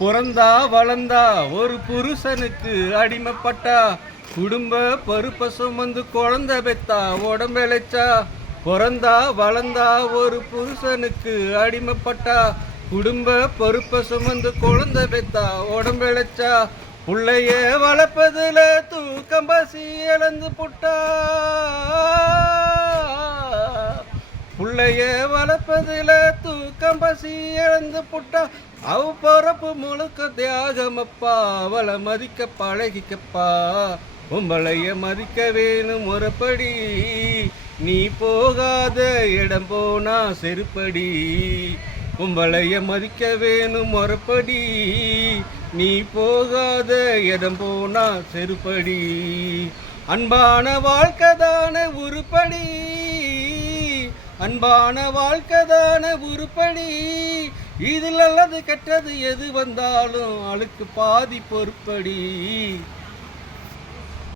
பிறந்தா வளர்ந்தா ஒரு புருஷனுக்கு அடிமைப்பட்டா, குடும்ப பருப்ப சுமந்து குழந்தை பெத்தா உடம்பெழைச்சா. பிறந்தா வளர்ந்தா ஒரு புருஷனுக்கு அடிமைப்பட்டா, குடும்ப பொறுப்ப சுமந்து குழந்தை பெத்தா உடம்பெழைச்சா. புள்ளைய வளர்ப்பதுல தூக்கம் பசி இழந்து புட்டா, புள்ளைய வளர்ப்பதுல தூக்கம் பசி இழந்து புட்டா. அவ பொறப்பு முழுக்க தியாகமப்பா, அவளை மதிக்க பழகிக்கப்பா. உம்பளைய மதிக்க வேணும் முறைப்படி, நீ போகாத இடம் போனா செருப்படி. உம்பளைய மதிக்க வேணும் முறைப்படி, நீ போகாத இடம் போனா செருப்படி. அன்பான வாழ்க்கை தானே உருப்படி, அன்பான வாழ்க்கை தானே உருப்படி. இதில் நல்லது கெட்டது எது வந்தாலும் அழுக்கு பாதி பொறுப்படி.